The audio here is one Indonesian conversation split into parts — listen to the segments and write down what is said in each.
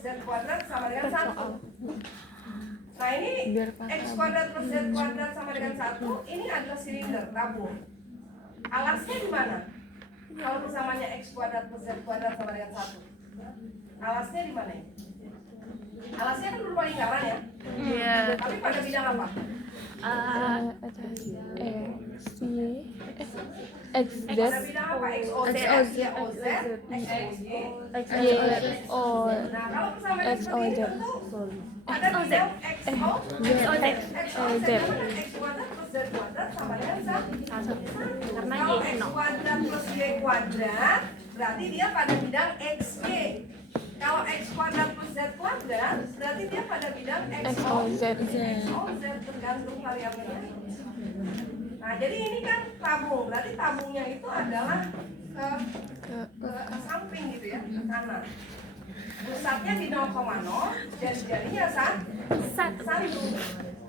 Z kuadrat sama dengan 1. Nah ini X kuadrat plus Z kuadrat sama dengan 1. Ini adalah silinder tabung. Alasnya di mana? Kalau persamaannya X kuadrat plus Z kuadrat sama dengan 1, alasnya di mana? Alasnya kan berupa lingkaran ya? Iya. Tapi pada bidang apa? Pada bidang apa? XOZ, YOZ, XY. Nah kalau persamaannya seperti ini tentu pada bidang XOZ. X kuadrat plus Z kuadrat sama dengan 1. Karena Kalau Y X 0. kuadrat plus Y kuadrat berarti dia pada bidang XY. Kalau X kuadrat plus Z kuadrat berarti dia pada bidang XOZ tergantung variabelnya. Nah jadi ini kan tabung, berarti tabungnya itu adalah ke samping gitu ya, ke kanan. Pusatnya di 0,0 dan jadinya 1.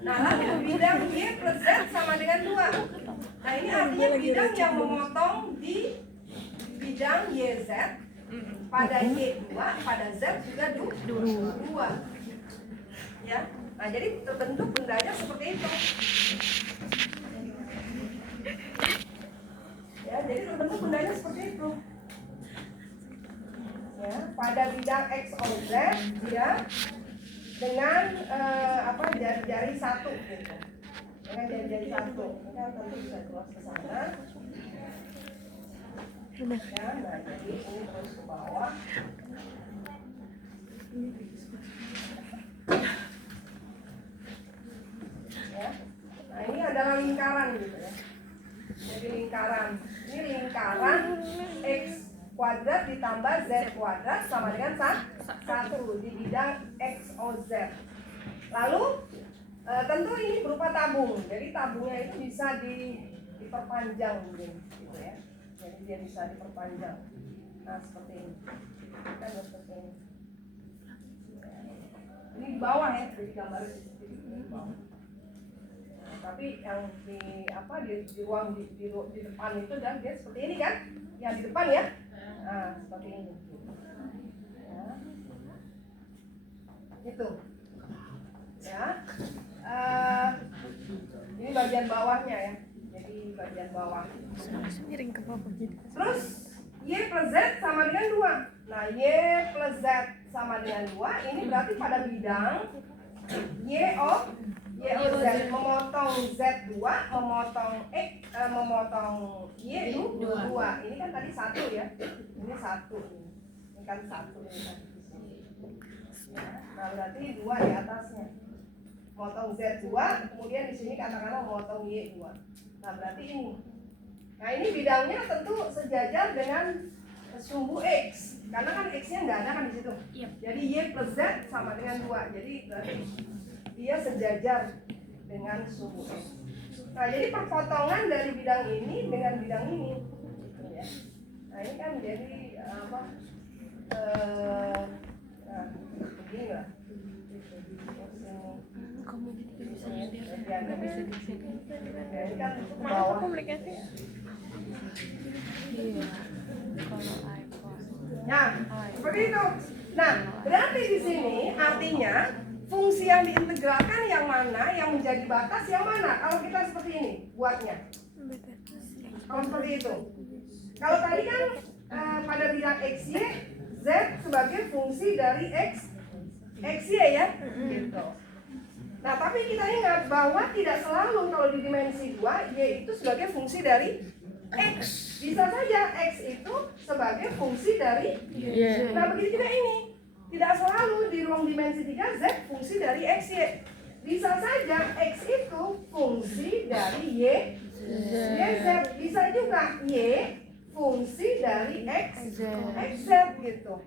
Nah lalu bidang Y plus Z sama dengan 2. Nah ini artinya bidang yang memotong di bidang YZ pada Y2, pada Z juga 2. Ya. Nah jadi terbentuk bendanya seperti itu. Ya, jadi terbentuk bendanya seperti itu. Ya, pada bidang XOZ dia dengan jari-jari 1 gitu. Dengan jari-jari 1. Ini kan tentu bisa keluar ke sana. Ya, nah jadi ini terus ke bawah. Ya. Nah, ini adalah lingkaran gitu ya. Jadi lingkaran. Ini lingkaran X kuadrat ditambah Z kuadrat sama dengan 1 di bidang XOZ. Lalu tentu ini berupa tabung. Jadi tabungnya itu bisa diperpanjang mungkin gitu ya. Jadi dia bisa diperpanjang. Nah, seperti ini. Kan seperti ini. Ini di bawah ya, jadi gambar di bawah. Nah, tapi yang di ruang di depan itu dan dia seperti ini kan? Yang di depan ya. Nah, seperti ini. Ya. Gitu. Ya. Ini bagian bawahnya ya. Jadi bagian bawah. Miring ke bawah gitu. Terus Y plus Z sama dengan 2. Nah, Y plus Z sama dengan 2. Ini berarti pada bidang YOZ memotong Z2, memotong memotong Y2. Ini kan tadi 1 ya. Ini 1. Ini kan 1 ini kan. Nah, berarti 2 di atasnya. Motong Z2, kemudian di sini katakanlah memotong Y2. Nah, berarti ini. Nah, ini bidangnya tentu sejajar dengan sumbu X. Karena kan X-nya nggak ada kan di situ. Yep. Jadi Y plus Z sama dengan 2. Jadi berarti dia sejajar dengan sumbu X. Nah, jadi perpotongan dari bidang ini dengan bidang ini. Ya. Nah, ini kan jadi begini lah. Nah, seperti itu. Nah, berarti di sini artinya fungsi yang diintegralkan yang mana, yang menjadi batas yang mana? Kalau kita seperti ini buatnya. Kalau seperti itu. Kalau tadi kan pada bidang XY, Z sebagai fungsi dari XY ya. Gitu. Nah, tapi kita ingat bahwa tidak selalu kalau di dimensi 2 Y itu sebagai fungsi dari X. Bisa saja X itu sebagai fungsi dari Y. Nah, begitu juga ini. Tidak selalu di ruang dimensi 3 Z fungsi dari XY. Bisa saja X itu fungsi dari YZ. Bisa juga Y fungsi dari XZ gitu.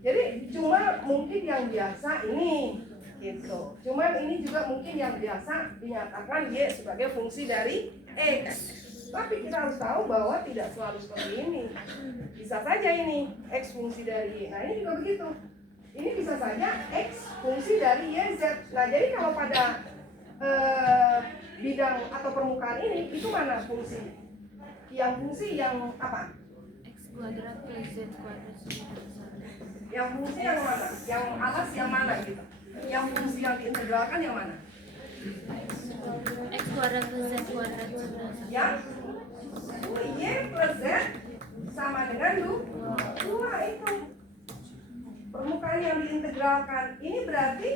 Jadi cuma mungkin yang biasa ini gitu. Cuman ini juga mungkin yang biasa dinyatakan Y sebagai fungsi dari X. Tapi kita harus tahu bahwa tidak selalu seperti ini. Bisa saja ini X fungsi dari Y. Nah, ini juga begitu. Ini bisa saja X fungsi dari YZ. Nah, jadi kalau pada bidang atau permukaan ini, itu mana fungsi? Yang fungsi yang apa? X kuadrat plus Z kuadrat. Yang fungsi yang mana? Yang alas yang mana gitu? Yang fungsi yang diintegralkan yang mana? X kuadrat plus Z kuadrat. Yang Y plus Z sama dengan 2 itu. Permukaan yang diintegralkan ini berarti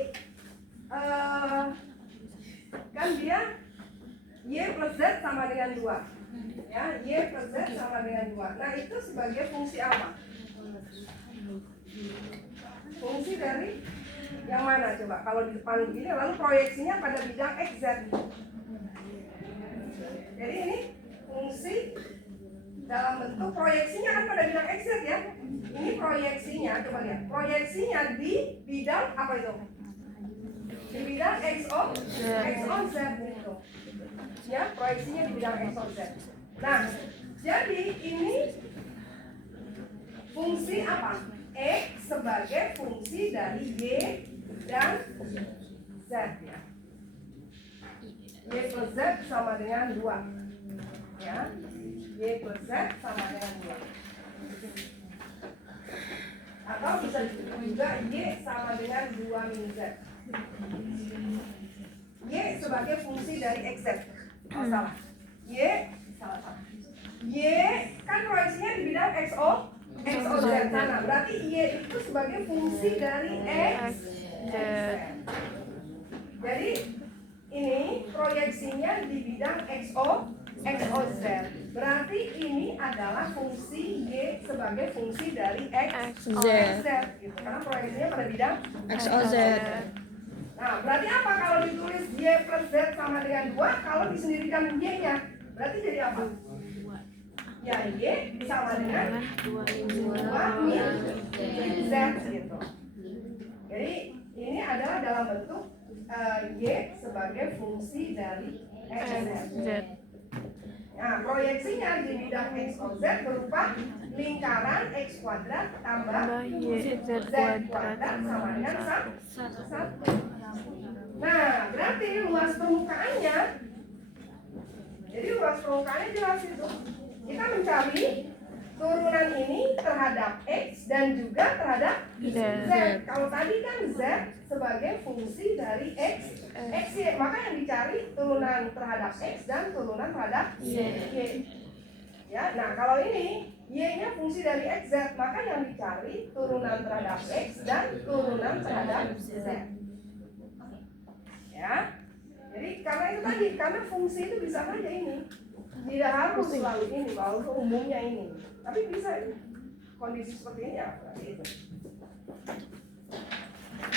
kan dia Y plus Z sama dengan 2. Ya, Y plus Z sama dengan 2. Nah, itu sebagai fungsi apa? Fungsi dari yang mana coba? Kalau di depan begini lalu proyeksinya pada bidang XZ. Jadi ini fungsi dalam bentuk proyeksinya kan pada bidang XZ ya. Ini proyeksinya, coba lihat. Proyeksinya di bidang apa itu? Di bidang XOZ itu. Ya, proyeksinya di bidang XOZ. Nah, jadi ini fungsi apa? X sebagai fungsi dari Y dan Z ya. Y plus Z sama dengan 2 ya. Y plus Z sama dengan 2. Atau bisa juga Y sama dengan 2 min Z. Y sebagai fungsi dari XZ. Oh, salah. Y salah. Y kan proyeksinya di bidang XOZ sana. Berarti Y itu sebagai fungsi dari XZ. Jadi ini proyeksinya di bidang XOZ. Berarti ini adalah fungsi Y sebagai fungsi dari XZ gitu. Karena proyeksinya pada bidang XOZ. Nah, berarti apa kalau ditulis Y plus Z sama dengan 2? Kalau disendirikan Y-nya, berarti jadi apa? Ya, Y sama dengan 2 min Z gitu. Jadi ini adalah dalam bentuk Y sebagai fungsi dari XZ. Nah, proyeksinya di bidang XOZ berupa lingkaran X kuadrat tambah Z kuadrat sama dengan 1. Nah, berarti luas permukaannya, jadi luas permukaannya jelas itu. Kita mencari turunan ini terhadap X dan juga terhadap Z. Kalau tadi kan Z sebagai fungsi dari X, Y, maka yang dicari turunan terhadap X dan turunan terhadap Y. Ya, nah kalau ini Y-nya fungsi dari XZ, maka yang dicari turunan terhadap X dan turunan terhadap Z. Ya, jadi karena itu tadi, karena fungsi itu bisa saja ini, tidak harus selalu ini, walaupun umumnya ini, tapi bisa ini. Kondisi seperti ini ya, berarti itu.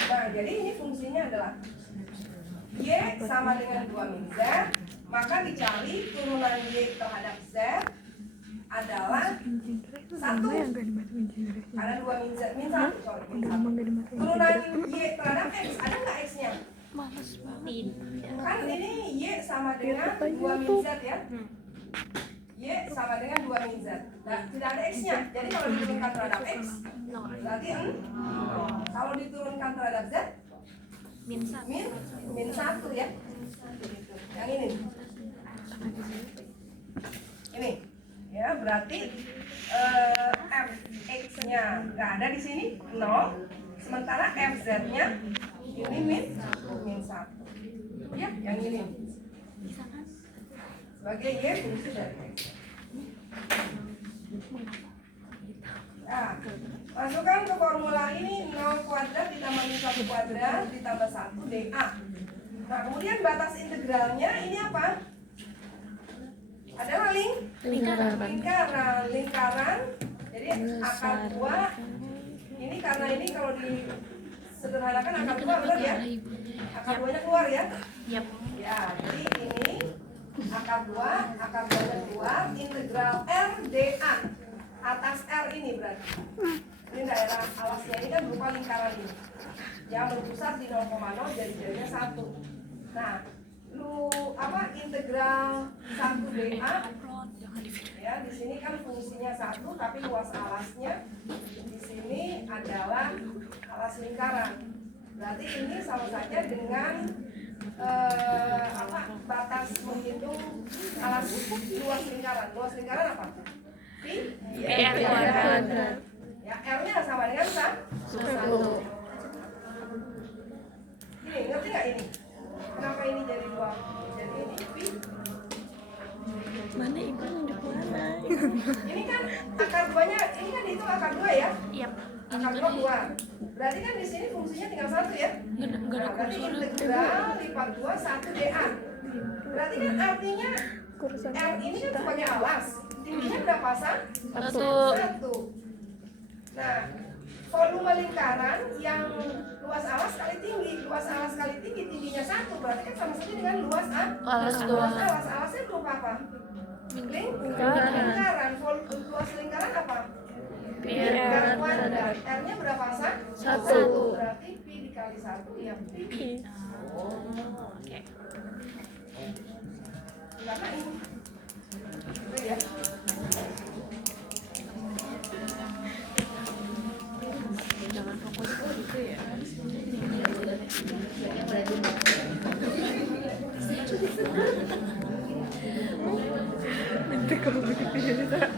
Nah, jadi ini fungsinya adalah Y sama dengan 2 min Z, maka dicari turunan Y terhadap Z adalah 1. Ada 2 min Z, min 1, sorry, min 1. Turunan Y terhadap X, ada nggak X-nya? Males banget. Kan ini Y sama dengan 2 min Z ya. Y sama dengan 2 min Z. Nah, tidak ada X-nya. Jadi kalau diturunkan terhadap X, berarti kalau diturunkan terhadap Z, min 1 ya. Yang ini. Ini. Ya, berarti F-X-nya nggak ada di sini, 0. Sementara F-Z-nya ini min 1. Ya, yang ini. Sebagai Y fungsi dari X. Nah, masukkan ke formula ini 0 kuadrat ditambah min 1 kuadrat ditambah 1 dA. Nah, kemudian batas integralnya ini apa? Adalah lingkaran. Jadi akar 2 ini karena ini kalau disederhanakan akar 2 benar ya? Akar 2-nya keluar ya? Yap. Ya, jadi ini akar 2-nya keluar, integral R dA atas R ini berarti. Ini daerah alasnya ini kan berupa lingkaran ini yang berpusat di 0,0 jadi jadinya 1. Nah, integral 1 dA ya, di sini kan fungsinya 1 tapi luas alasnya di sini adalah alas lingkaran. Berarti ini sama saja dengan batas menghitung alas luas lingkaran. Luas lingkaran apa? Pi R kuadrat. Ya, R-nya sama dengan 1. Ini, ngerti nggak ini? Kenapa ini jadi 2? Jadi ini P. Mana ibu nunjuk mana? Ini kan akar 2-nya, ini kan itu akar 2 ya? Iya. Akar 2. Berarti kan di sini fungsinya tinggal 1 ya? Gak Nah, ada berarti kursor. integral lipat 2 1 dA. Berarti kan artinya R ini kan sebagai alas. Tingginya berapa, San? 1. Nah, volume lingkaran yang luas alas kali tinggi. Luas alas kali tinggi, tingginya 1. Berarti kan sama saja dengan luas Alas dua. luas alas. Alasnya berupa apa? Lingkaran. Luas lingkaran apa? R kuadrat. R-nya berapa, San? 1. Berarti Pi dikali 1 ya Pi. Oke. Karena ini. Itu ya. Jangan fokus ke itu ya. Nanti kalau begitu jadi tak.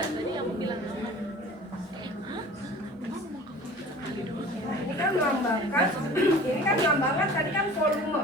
Tadi aku bilang Ini kan melambangkan tadi kan volume.